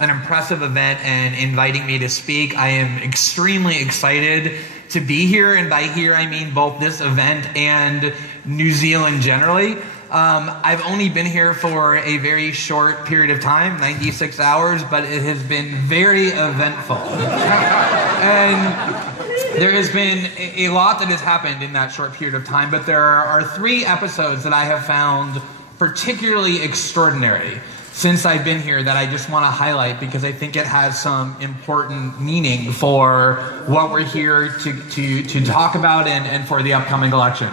An impressive event and inviting me to speak. I am extremely excited to be here, and by here I mean both this event and New Zealand generally. I've only been here for a very short period of time, 96 hours, but it has been very eventful. And there has been a lot that has happened in that short period of time, but there are 3 episodes that I have found particularly extraordinary since I've been here that I just want to highlight because I think it has some important meaning for what we're here to talk about and for the upcoming election.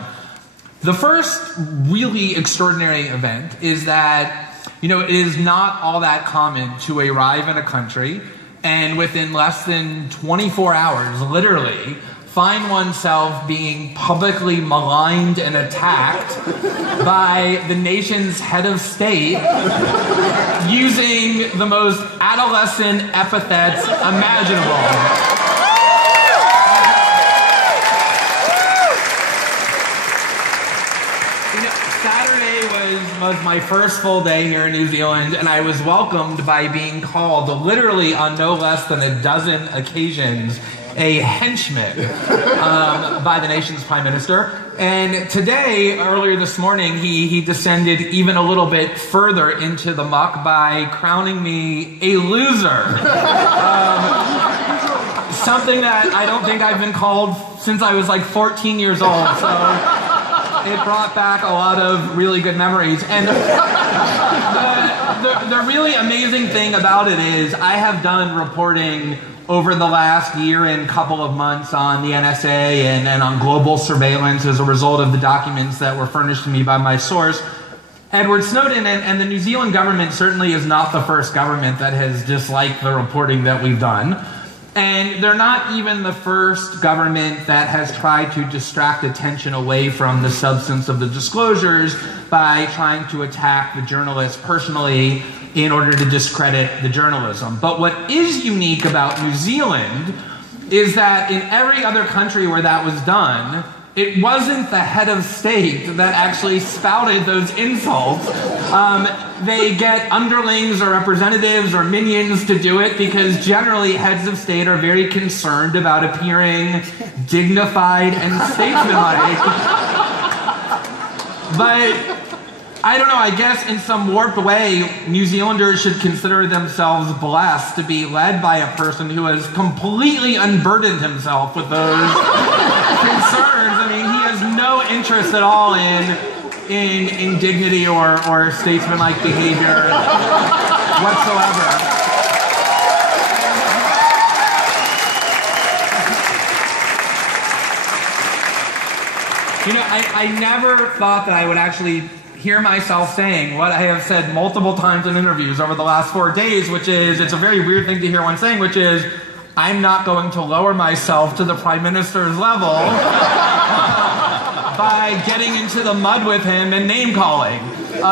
The first really extraordinary event is that, it is not all that common to arrive in a country and within less than 24 hours, literally, find oneself being publicly maligned and attacked by the nation's head of state using the most adolescent epithets imaginable. Was my first full day here in New Zealand, and I was welcomed by being called, literally on no less than a dozen occasions, a henchman by the nation's prime minister. And today, earlier this morning, he descended even a little bit further into the muck by crowning me a loser. Something that I don't think I've been called since I was like 14 years old. So it brought back a lot of really good memories. And the really amazing thing about it is I have done reporting over the last year and couple of months on the NSA and on global surveillance as a result of the documents that were furnished to me by my source, Edward Snowden. And the New Zealand government certainly is not the first government that has disliked the reporting that we've done. And they're not even the first government that has tried to distract attention away from the substance of the disclosures by trying to attack the journalists personally in order to discredit the journalism. But what is unique about New Zealand is that in every other country where that was done, it wasn't the head of state that actually spouted those insults. They get underlings or representatives or minions to do it because generally heads of state are very concerned about appearing dignified and statesmanlike. But I don't know, I guess in some warped way, New Zealanders should consider themselves blessed to be led by a person who has completely unburdened himself with those concerns. I mean, he has no interest at all in dignity or statesmanlike behavior whatsoever. I never thought that I would actually hear myself saying what I have said multiple times in interviews over the last 4 days, which is, it's a very weird thing to hear one saying, which is, I'm not going to lower myself to the Prime Minister's level by getting into the mud with him and name-calling. And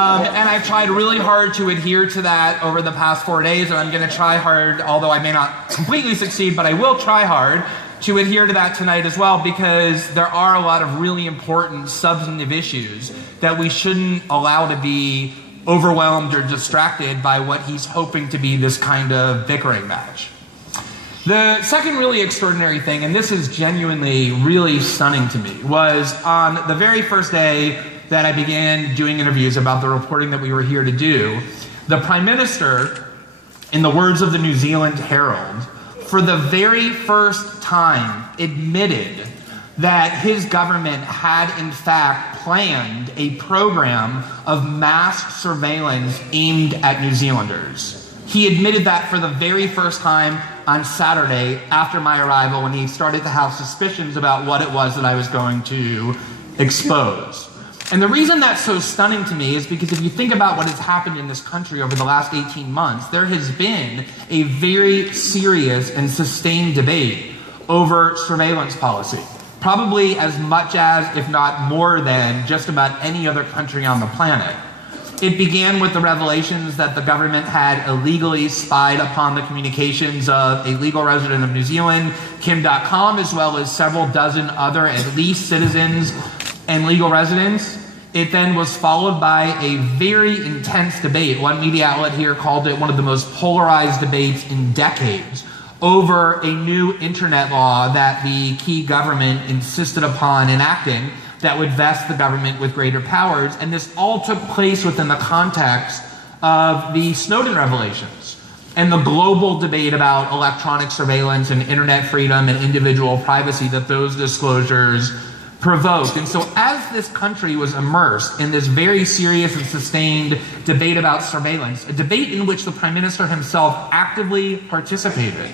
I've tried really hard to adhere to that over the past 4 days, and I'm going to try hard, although I may not completely succeed, but I will try hard to adhere to that tonight as well, because there are a lot of really important substantive issues that we shouldn't allow to be overwhelmed or distracted by what he's hoping to be this kind of bickering match. The second really extraordinary thing, and this is genuinely really stunning to me, was on the very first day that I began doing interviews about the reporting that we were here to do, the Prime Minister, in the words of the New Zealand Herald, for the very first time admitted that his government had in fact planned a program of mass surveillance aimed at New Zealanders. He admitted that for the very first time on Saturday after my arrival, when he started to have suspicions about what it was that I was going to expose. And the reason that's so stunning to me is because if you think about what has happened in this country over the last 18 months, there has been a very serious and sustained debate over surveillance policy. Probably as much as, if not more than, just about any other country on the planet. It began with the revelations that the government had illegally spied upon the communications of a legal resident of New Zealand, Kim.com, as well as several dozen other, at least, citizens and legal residents. It then was followed by a very intense debate. One media outlet here called it one of the most polarized debates in decades over a new internet law that the key government insisted upon enacting that would vest the government with greater powers. And this all took place within the context of the Snowden revelations and the global debate about electronic surveillance and internet freedom and individual privacy that those disclosures provoked. And so as this country was immersed in this very serious and sustained debate about surveillance, a debate in which the Prime Minister himself actively participated,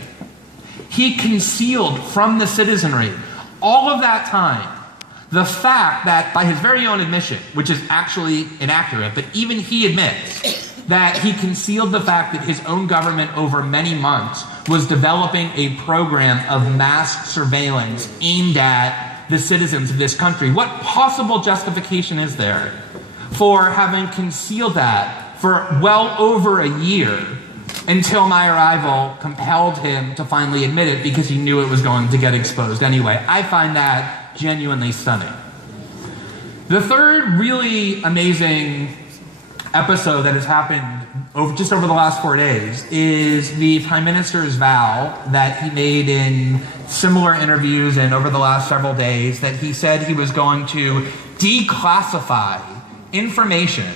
he concealed from the citizenry all of that time the fact that, by his very own admission, which is actually inaccurate, but even he admits that he concealed the fact that his own government over many months was developing a program of mass surveillance aimed at the citizens of this country. What possible justification is there for having concealed that for well over a year until my arrival compelled him to finally admit it because he knew it was going to get exposed anyway? I find that genuinely stunning. The third really amazing episode that has happened just over the last 4 days is the Prime Minister's vow that he made in similar interviews and over the last several days, that he said he was going to declassify information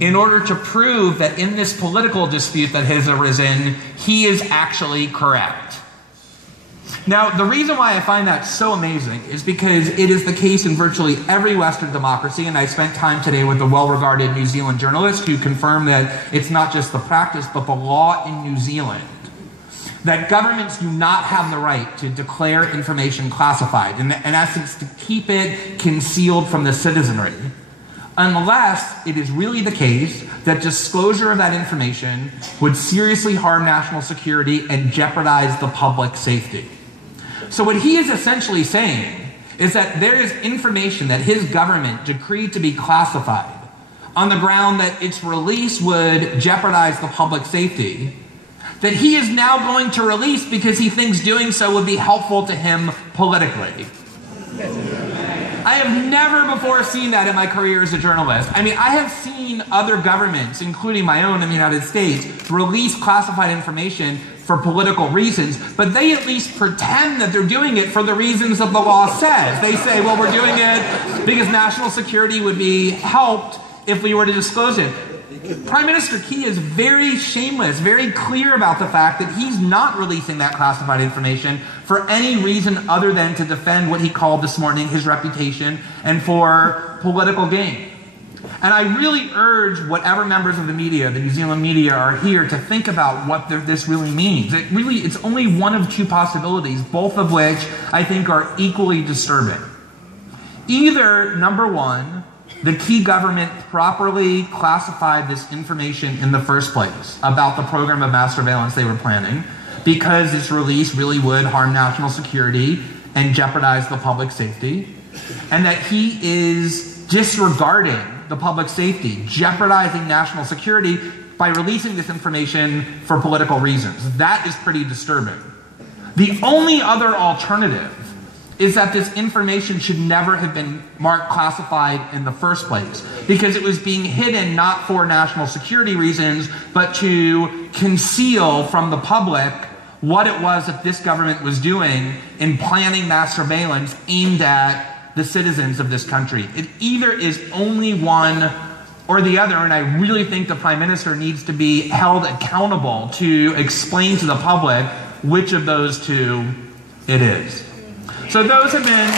in order to prove that in this political dispute that has arisen, he is actually correct. Now, the reason why I find that so amazing is because it is the case in virtually every Western democracy, and I spent time today with a well-regarded New Zealand journalist who confirmed that it's not just the practice, but the law in New Zealand, that governments do not have the right to declare information classified, in essence, to keep it concealed from the citizenry, unless it is really the case that disclosure of that information would seriously harm national security and jeopardize the public safety. So what he is essentially saying is that there is information that his government decreed to be classified on the ground that its release would jeopardize the public safety, that he is now going to release because he thinks doing so would be helpful to him politically. I have never before seen that in my career as a journalist. I mean, I have seen other governments, including my own in the United States, release classified information for political reasons, but they at least pretend that they're doing it for the reasons that the law says. They say, well, we're doing it because national security would be helped if we were to disclose it. Prime Minister Key is very shameless, very clear about the fact that he's not releasing that classified information for any reason other than to defend what he called this morning his reputation and for political gain. And I really urge whatever members of the media, the New Zealand media, are here to think about what this really means. It's only one of two possibilities, both of which I think are equally disturbing. Either, number one, the key government properly classified this information in the first place about the program of mass surveillance they were planning, because its release really would harm national security and jeopardize the public safety, and that he is disregarding the public safety, jeopardizing national security by releasing this information for political reasons. That is pretty disturbing. The only other alternative is that this information should never have been marked classified in the first place, because it was being hidden not for national security reasons, but to conceal from the public what it was that this government was doing in planning mass surveillance aimed at the citizens of this country. It either is only one or the other, and I really think the Prime Minister needs to be held accountable to explain to the public which of those two it is. So those have been